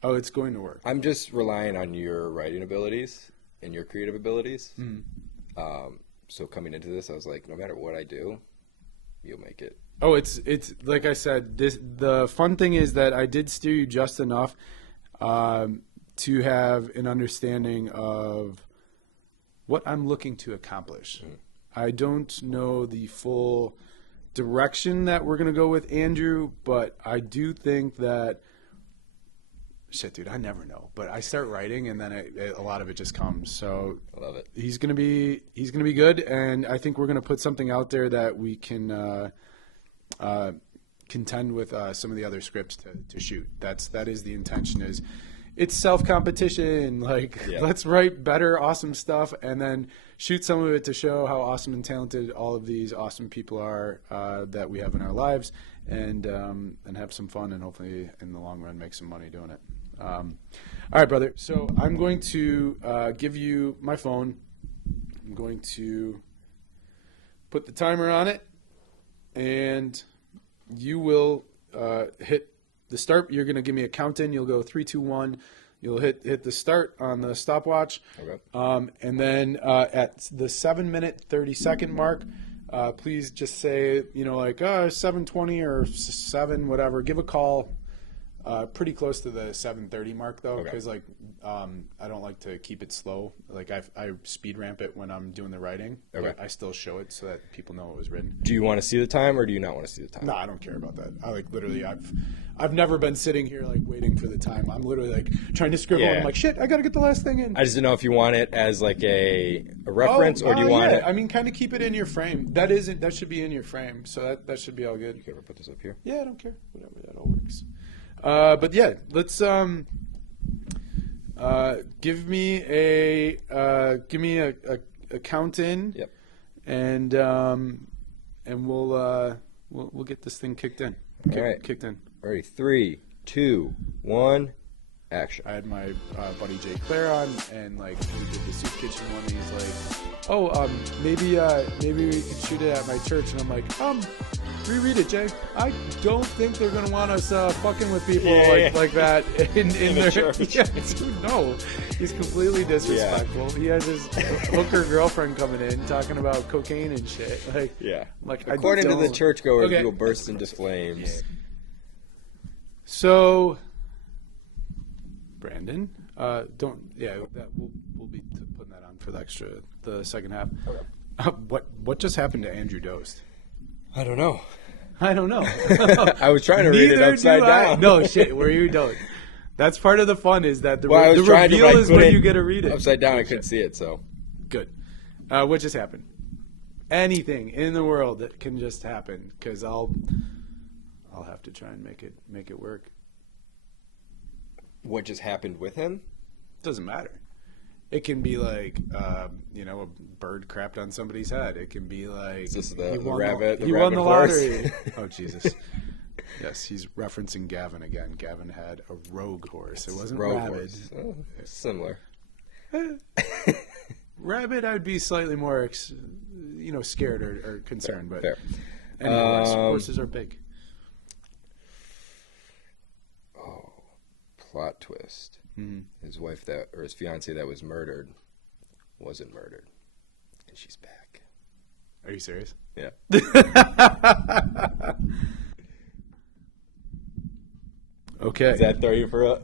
Oh, it's going to work. I'm just relying on your writing abilities and your creative abilities. Mm-hmm. So coming into this, I was like, no matter what I do, you'll make it. Oh, it's like I said. The fun thing is that I did steer you just enough to have an understanding of what I'm looking to accomplish. Mm. I don't know the full direction that we're going to go with Andrew, but I do think that, shit, dude, I never know. But I start writing, and then a lot of it just comes. So I love it. He's gonna be good, and I think we're gonna put something out there that we can contend with some of the other scripts to shoot. That is the intention. Is it's self-competition. Like, let's write better, awesome stuff, and then shoot some of it to show how awesome and talented all of these awesome people are that we have in our lives, and have some fun, and hopefully in the long run make some money doing it. All right, brother. So I'm going to give you my phone. I'm going to put the timer on it, and you will hit the start. You're going to give me a count in. You'll go 3, 2, 1. You'll hit the start on the stopwatch. Okay. And then at the 7-minute 30-second mark, please just say, like 7:20 or 7, whatever. Give a call. Pretty close to the 7:30 mark though, because I don't like to keep it slow. Like I speed ramp it when I'm doing the writing. Okay. But I still show it so that people know it was written. Do you want to see the time, or do you not want to see the time? No, I don't care about that. I literally I've never been sitting here like waiting for the time. I'm literally trying to scribble. Yeah. And I'm like, shit, I got to get the last thing in. I just didn't know if you want it as like a reference, or do you want it? I mean, kind of keep it in your frame. That should be in your frame, so that should be all good. You can ever put this up here? Yeah, I don't care. Whatever, that all works. But yeah, let's give me a count in. Yep. And we'll get this thing kicked in. All right. Kicked in. Ready? 3, 2, 1. Action. I had my buddy Jay Claire on, and we did the soup kitchen one. And he's like, maybe we could shoot it at my church. And I'm like, reread it, Jay. I don't think they're gonna want us fucking with people like that in their church. Yeah, dude, no, he's completely disrespectful. Yeah. He has his hooker girlfriend coming in talking about cocaine and shit. According to the churchgoers, people burst into flames. Yeah. So, Brandon, we'll be putting that on for the second half. Okay. What just happened to Andrew Dost? I don't know. I was trying to read it upside down. No, shit, where you don't. That's part of the fun is that the Well, I was the trying to, reveal but I is when couldn't. you get to read it. Upside down, I Good couldn't shit. see it, so. Good. What just happened? Anything in the world that can just happen, because I'll have to try and make it work. What just happened with him? Doesn't matter. It can be like, a bird crapped on somebody's head. It can be like Is this he the won rabbit? he The won rabbit the horse? lottery. Oh Jesus! Yes, he's referencing Gavin again. Gavin had a rogue horse. It wasn't Rogue rabid. horse. Oh, similar. Rabbit, I'd be slightly more, scared or concerned. But Fair. anyways, horses are big. Oh, plot twist. Mhm. His wife his fiance that was murdered wasn't murdered, and she's back. Are you serious? Yeah. Okay. Does that throw you for a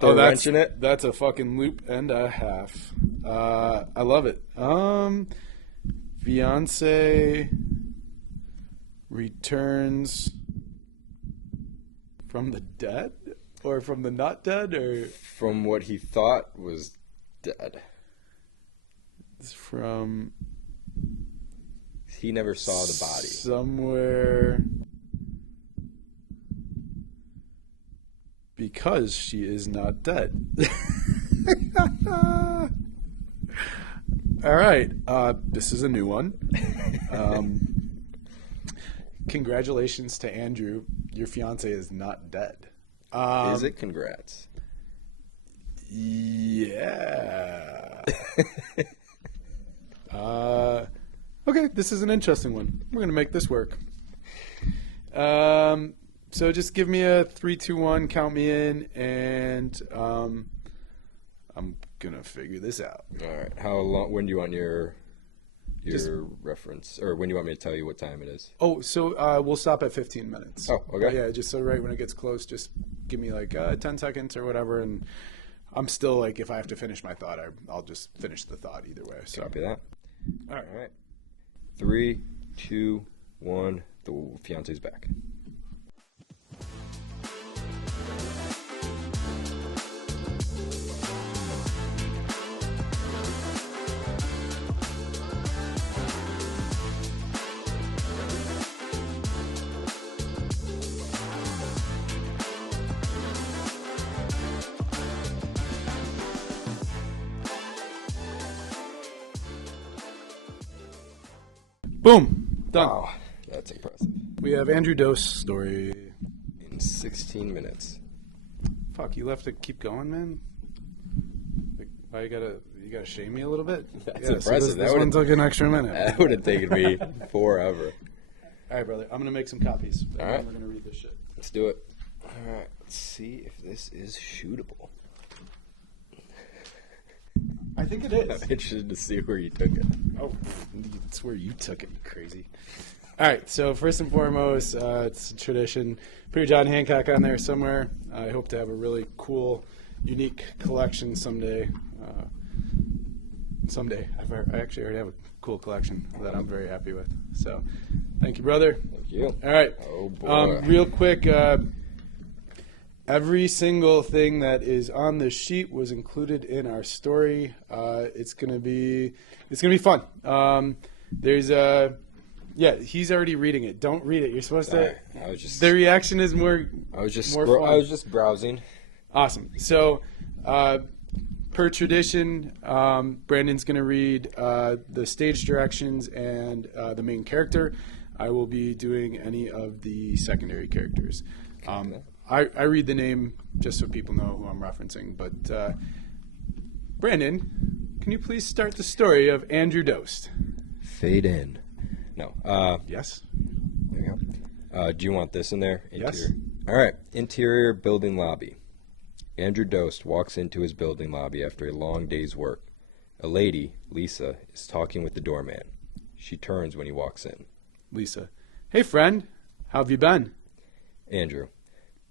that's wrench in it? that's a fucking loop and a half. I love it. Fiance returns from the dead or from the not dead or From what he thought was dead. it's from He never saw the body. somewhere because she is not dead. All right. This is a new one. Congratulations to Andrew. Your fiance is not dead. Is it? Congrats. Yeah. Okay, this is an interesting one. We're going to make this work. So just give me a 3, 2, 1, count me in, and I'm going to figure this out. All right. How long? When do you want your Just- reference, or when do you want me to tell you what time it is? Oh, so we'll stop at 15 minutes. Oh, okay. Yeah, just so right when it gets close, just give me like 10 seconds or whatever, and I'm still like, if I have to finish my thought, I'll just finish the thought either way. So, Copy that. all right. All right. 3, 2, 1. The fiance's back. Boom, done. Wow, that's impressive. We have Andrew Dost's story. In 16 minutes. Fuck, you left to keep going, man. Like, why you gotta shame me a little bit? That's So impressive. this one took an extra minute. That would have taken me forever. All right, brother. I'm gonna make some copies. All right. We're gonna read this shit. Let's do it. All right. Let's see if this is shootable. I think it I'm is. interested to see where you took it. Oh, it's where you took it, you crazy. All right, so first and foremost, it's a tradition. Put your John Hancock on there somewhere. I hope to have a really cool, unique collection someday. I actually already have a cool collection that I'm very happy with. So, thank you, brother. Thank you. All right. Oh, boy. Real quick, every single thing that is on the sheet was included in our story. It's gonna be fun. He's already reading it. Don't read it. You're supposed to. Sorry, I was just. The reaction is more. I was just. more I fun. was just browsing. Awesome. So, per tradition, Brandon's going to read the stage directions and the main character. I will be doing any of the secondary characters. I read the name just so people know who I'm referencing. But, Brandon, can you please start the story of Andrew Dost? Fade in. No. Yes. There you go. Do you want this in there? Yes. All right. Interior building lobby. Andrew Dost walks into his building lobby after a long day's work. A lady, Lisa, is talking with the doorman. She turns when he walks in. Lisa. Hey, friend. How have you been? Andrew.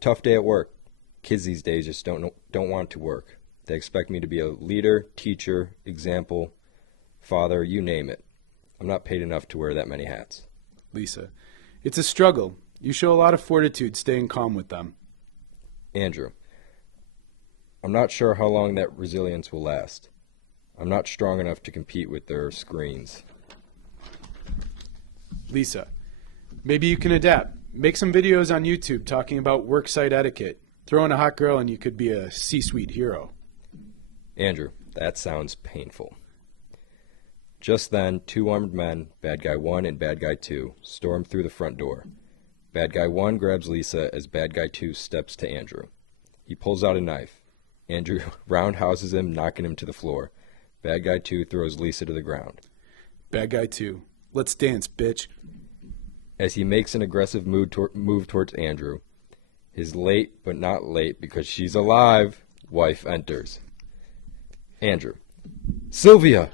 Tough day at work. Kids these days just don't want to work. They expect me to be a leader, teacher, example, father, you name it. I'm not paid enough to wear that many hats. Lisa. It's a struggle. You show a lot of fortitude staying calm with them. Andrew. I'm not sure how long that resilience will last. I'm not strong enough to compete with their screens. Lisa, maybe you can adapt. Make some videos on YouTube talking about worksite etiquette. Throw in a hot girl and you could be a C-suite hero. Andrew, that sounds painful. Just then, 2 armed men, Bad Guy 1 and Bad Guy 2, stormed through the front door. Bad Guy 1 grabs Lisa as Bad Guy 2 steps to Andrew. He pulls out a knife. Andrew roundhouses him, knocking him to the floor. Bad Guy 2 throws Lisa to the ground. Bad Guy 2, let's dance, bitch. As he makes an aggressive move towards Andrew, his late but not late because she's alive wife enters. Andrew. Sylvia!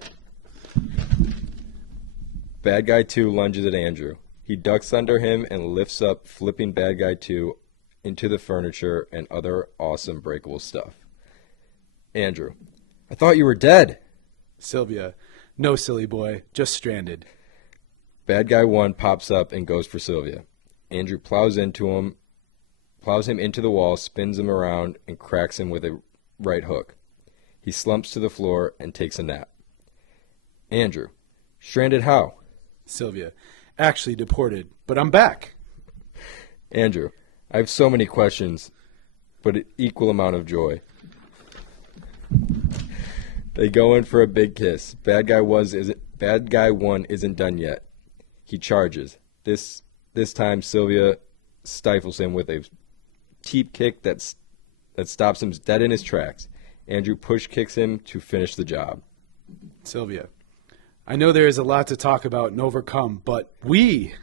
Bad Guy 2 lunges at Andrew. He ducks under him and lifts up, flipping Bad Guy 2 into the furniture and other awesome breakable stuff. Andrew. I thought you were dead. Sylvia. No, silly boy. Just stranded. Bad Guy 1 pops up and goes for Sylvia. Andrew plows him into the wall, spins him around, and cracks him with a right hook. He slumps to the floor and takes a nap. Andrew. Stranded how? Sylvia. Actually deported, but I'm back. Andrew. I have so many questions, but an equal amount of joy. They go in for a big kiss. Bad Guy 1 isn't done yet. He charges. This time Sylvia stifles him with a teep kick that stops him dead in his tracks. Andrew push kicks him to finish the job. Sylvia. I know there is a lot to talk about and overcome, but we...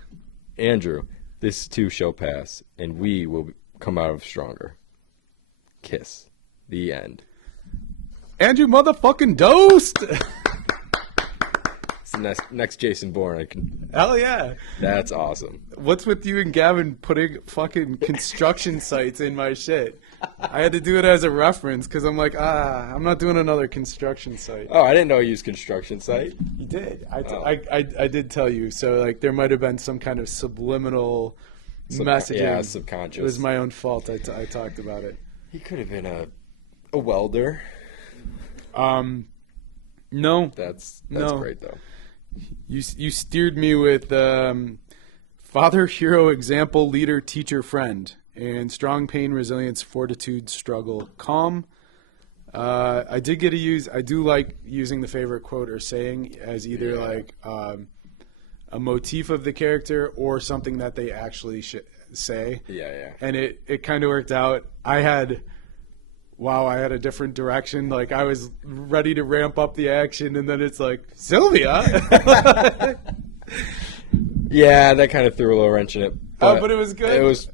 Andrew. This too shall pass, and we will come out of stronger. Kiss. The end. Andrew motherfucking Dost! It's the next Jason Bourne. Hell yeah. That's awesome. What's with you and Gavin putting fucking construction sites in my shit? I had to do it as a reference because I'm like, I'm not doing another construction site. Oh, I didn't know you used construction site. You did. I did tell you. So like there might have been some kind of subliminal messaging. Yeah, subconscious. It was my own fault. I talked about it. He could have been a welder. No. That's no. great though. You steered me with father, hero, example, leader, teacher, friend, and strong pain, resilience, fortitude, struggle, calm. I do like using the favorite quote or saying as either like a motif of the character or something that they actually say. Yeah. And it kind of worked out. I had a different direction. Like I was ready to ramp up the action, and then it's like Sylvia. Yeah, that kind of threw a little wrench in it. But it was good.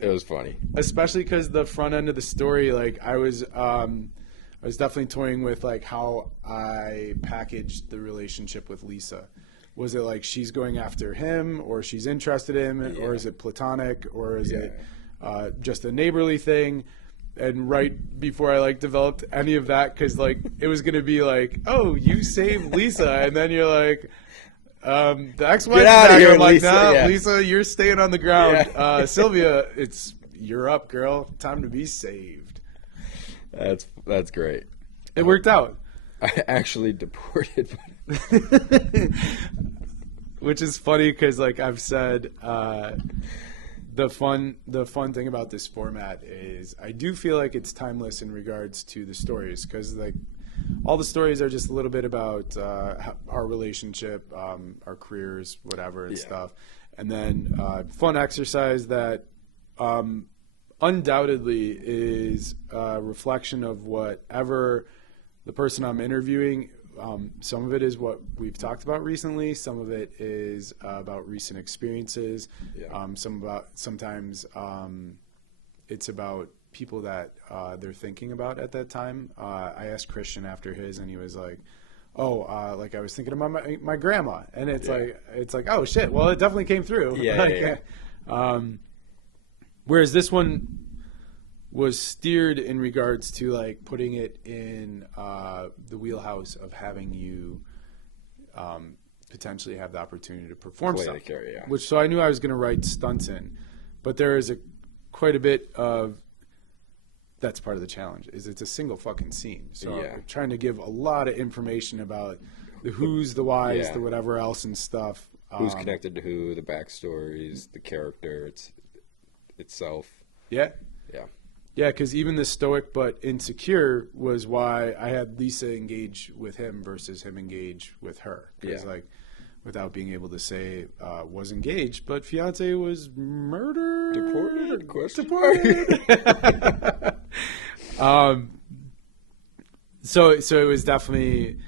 It was funny, especially because the front end of the story, like I was definitely toying with like how I packaged the relationship with Lisa. Was it like she's going after him, or she's interested in him, or is it platonic, or is it just a neighborly thing? And right before I like developed any of that, because like it was gonna be like, oh, you saved Lisa, and then you're like, the ex-wife. Get out of here, I'm like, Lisa. nah, Yeah. Lisa, you're staying on the ground. Yeah. Sylvia, you're up, girl. Time to be saved. That's great. It worked out. I actually deported. Which is funny because, like I've said, the fun thing about this format is I do feel like it's timeless in regards to the stories, because like all the stories are just a little bit about our relationship, our careers, whatever and stuff, and then fun exercise that undoubtedly is a reflection of whatever the person I'm interviewing. Some of it is what we've talked about recently. Some of it is about recent experiences. Yeah. Sometimes it's about people that they're thinking about at that time. I asked Christian after his, and he was like, "Oh, like I was thinking about my grandma," and it's like, "Oh shit!" Well, it definitely came through. Whereas this one was steered in regards to like putting it in the wheelhouse of having you potentially have the opportunity to perform something. Which, so I knew I was going to write stunts in, but there is quite a bit of that's part of the challenge. Is it's a single fucking scene, so Yeah. I'm trying to give a lot of information about the who's, the whys, Yeah. the whatever else and stuff. Who's connected to who, the backstories, the character itself. Yeah. Yeah. Yeah, because even the stoic but insecure was why I had Lisa engage with him versus him engage with her. Because, Yeah. like, without being able to say was engaged, but fiance was murdered. Deported? Question Deported. So it was definitely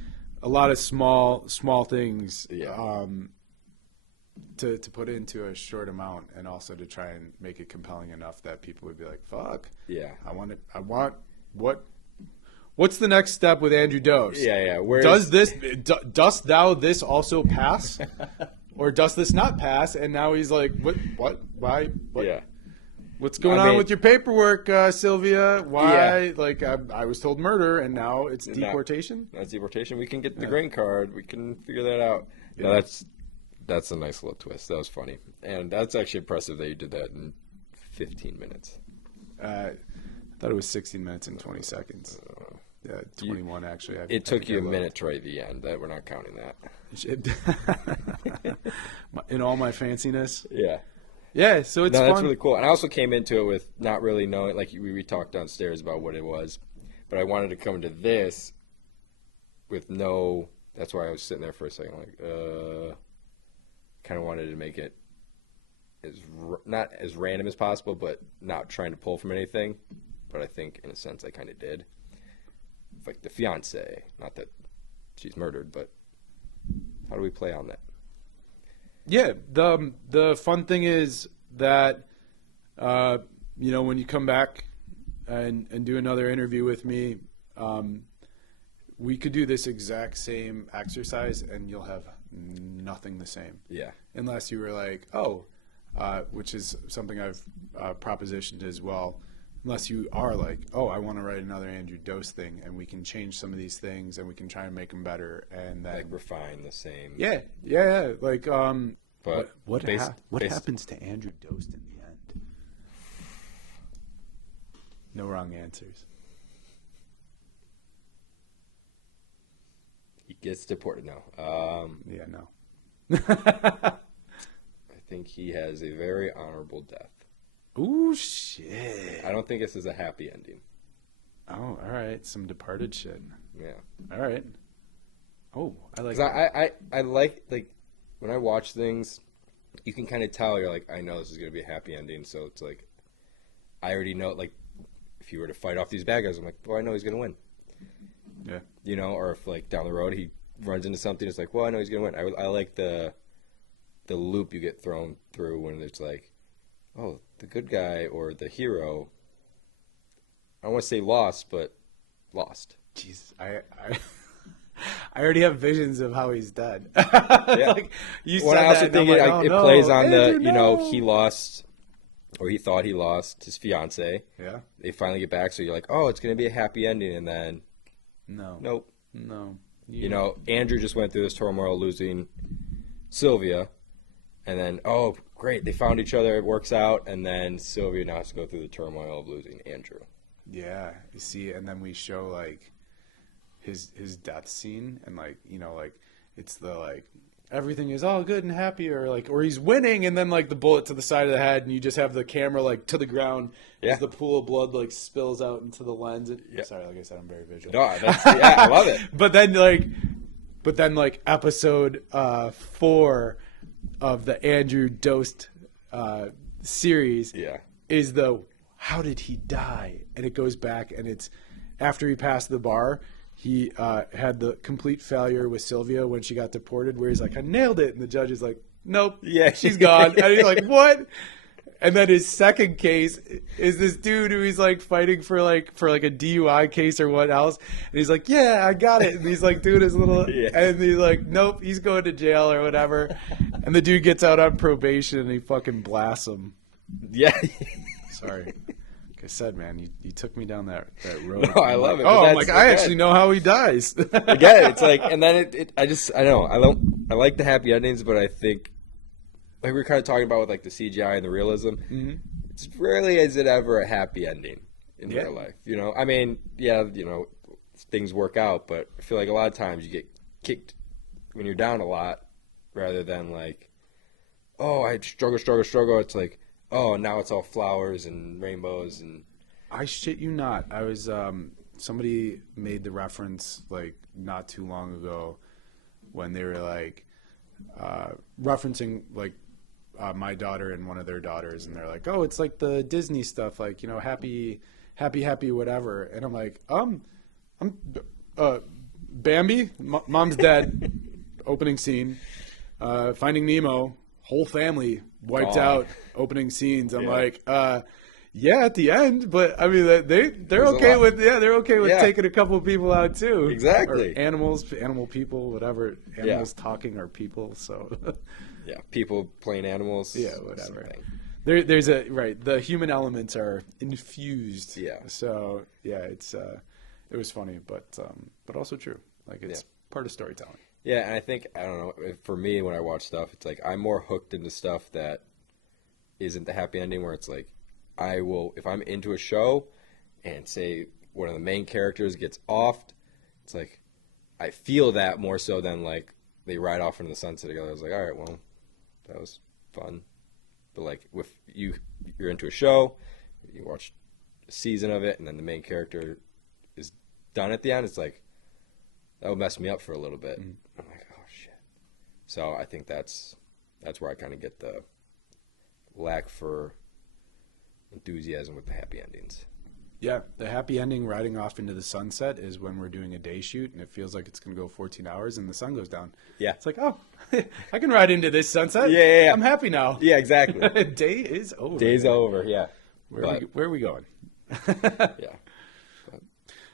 a lot of small things. Yeah. To put into a short amount, and also to try and make it compelling enough that people would be like, "Fuck, Yeah. I want it. I want what? What's the next step with Andrew Dost? Yeah. Dost thou this also pass, or does this not pass?" And now he's like, "What? Why? What? Yeah. What's going on with your paperwork, Sylvia? Why? Yeah. Like I was told murder, and now it's Now- deportation." That's deportation. We can get the green card. We can figure that out. Yeah. No, that's a nice little twist. That was funny. And that's actually impressive that you did that in 15 minutes. I thought it was 16 minutes and 20 seconds. Yeah, 21 actually. It took you a minute to write the end. That we're not counting that. In all my fanciness. Yeah. Yeah, so it's No, fun. that's really cool. And I also came into it with not really knowing, like we talked downstairs about what it was, but I wanted to come into this with no. That's why I was sitting there for a second, like, kind of wanted to make it not as random as possible, but not trying to pull from anything. But I think, in a sense, I kind of did. Like the fiance, not that she's murdered, but how do we play on that? Yeah, the fun thing is that when you come back and do another interview with me, we could do this exact same exercise and you'll have nothing the same. Yeah. Unless you were like, which is something I've propositioned as well. Unless you are like, I want to write another Andrew Dost thing, and we can change some of these things, and we can try and make them better, and then Like refine the same. yeah. Like, But what happens to Andrew Dost in the end? No wrong answers. He gets deported now. Yeah, no. I think he has a very honorable death. Ooh, shit. I don't think this is a happy ending. Oh, all right. Some Departed shit. Yeah. All right. Oh, I like 'Cause that. I like when I watch things, you can kind of tell you're like, I know this is going to be a happy ending. So it's like, I already know, like, if you were to fight off these bad guys, I'm like, well, I know he's going to win. Yeah. You know, or if like down the road he runs into something, it's like, well, I know he's going to win. I like the loop you get thrown through when it's like, oh, the good guy or the hero, I don't want to say lost, but lost. Jesus, I already have visions of how he's dead. Yeah. Like, you Well, said I also that, and think I'm it, like, it no, plays on Andrew, the, no. he lost, or he thought he lost his fiance. Yeah. They finally get back, so you're like, oh, it's going to be a happy ending, and then, No. nope. No. You know, Andrew just went through this turmoil losing Sylvia, and then, oh, great, they found each other, it works out, and then Sylvia now has to go through the turmoil of losing Andrew. Yeah, you see, and then we show like his death scene, and like it's the like everything is all good and happy, or he's winning, and then like the bullet to the side of the head, and you just have the camera like to the ground Yeah. as the pool of blood like spills out into the lens. Yeah. Sorry, like I said, I'm very visual. No, I love it. But then episode 4 of the Andrew Dost series Yeah. is the how did he die? And it goes back, and it's after he passed the bar, he had the complete failure with Sylvia when she got deported, where he's like, I nailed it. And the judge is like, nope, Yeah. she's gone. And he's like, what? And then his second case is this dude who he's like fighting for like a DUI case or what else. And he's like, yeah, I got it. And he's like doing his little, Yeah. and he's like, nope, he's going to jail or whatever. And the dude gets out on probation and he fucking blasts him. Yeah. Sorry. Like I said, man, you took me down that road. No, I love it, but Oh, I'm that's like, I good. actually know how he dies. Again, it's like, and then I like the happy endings, but I think, like we were kind of talking about with like the CGI and the realism, Mm-hmm. it's rarely is it ever a happy ending. in Yeah. real life. You know, I mean, yeah, you know, things work out, but I feel like a lot of times you get kicked when you're down a lot rather than like, oh, I struggle. It's like, oh, now it's all flowers and rainbows and I shit you not. I was somebody made the reference like not too long ago when they were like referencing like my daughter and one of their daughters, and they're like, "Oh, it's like the Disney stuff, like, you know, happy, whatever." And I'm like, I'm Bambi, mom's dead. Opening scene, Finding Nemo, whole family wiped Gone. out. Opening scenes. I'm Yeah. like, yeah, at the end, but I mean, they're There's a okay lot. with they're okay with Yeah. taking a couple of people out too. Exactly. Or animal people, whatever. Animals talking are people, so yeah, people playing animals. yeah, whatever. something. There's a right. The human elements are infused. Yeah. So yeah, it was funny, but also true. Like it's part of storytelling. Yeah, and I think, I don't know, for me, when I watch stuff, it's like I'm more hooked into stuff that isn't the happy ending, where it's like, I will, if I'm into a show and say one of the main characters gets offed, it's like, I feel that more so than like they ride off into the sunset together. I was like, all right, well, that was fun. But like, if you're into a show, you watch a season of it, and then the main character is done at the end, it's like, that would mess me up for a little bit. Mm-hmm. I'm like, oh shit. So I think that's where I kind of get the lack for enthusiasm with the happy endings. Yeah, the happy ending riding off into the sunset is when we're doing a day shoot and it feels like it's going to go 14 hours and the sun goes down. Yeah. It's like, oh, I can ride into this sunset. Yeah. I'm happy now. Yeah, exactly. Day is over. Day's over. Yeah. Where are we going? Yeah.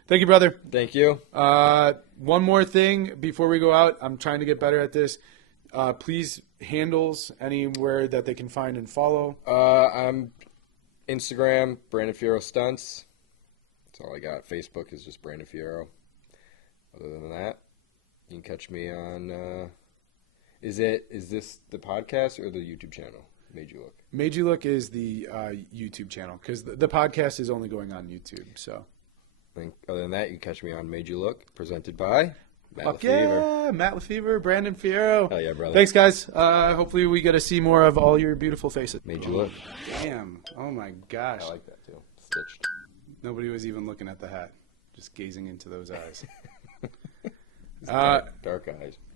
Thank you, brother. Thank you. One more thing before we go out. I'm trying to get better at this. Please, handles anywhere that they can find and follow. I'm Instagram, Brandon Fierro Stunts. That's all I got. Facebook is just Brandon Fierro. Other than that, you can catch me on, is this the podcast or the YouTube channel? Made You Look. Made You Look is the YouTube channel because the podcast is only going on YouTube. So, Other than that, you can catch me on Made You Look, presented by Matt fuck LeFevour. yeah, Matt LeFevour, Brandon Fierro. Hell yeah, brother. Thanks, guys. Hopefully, we get to see more of all your beautiful faces. Made You Look. Damn. Oh my gosh. I like that too. Stitched. Nobody was even looking at the hat, just gazing into those eyes. Dark eyes.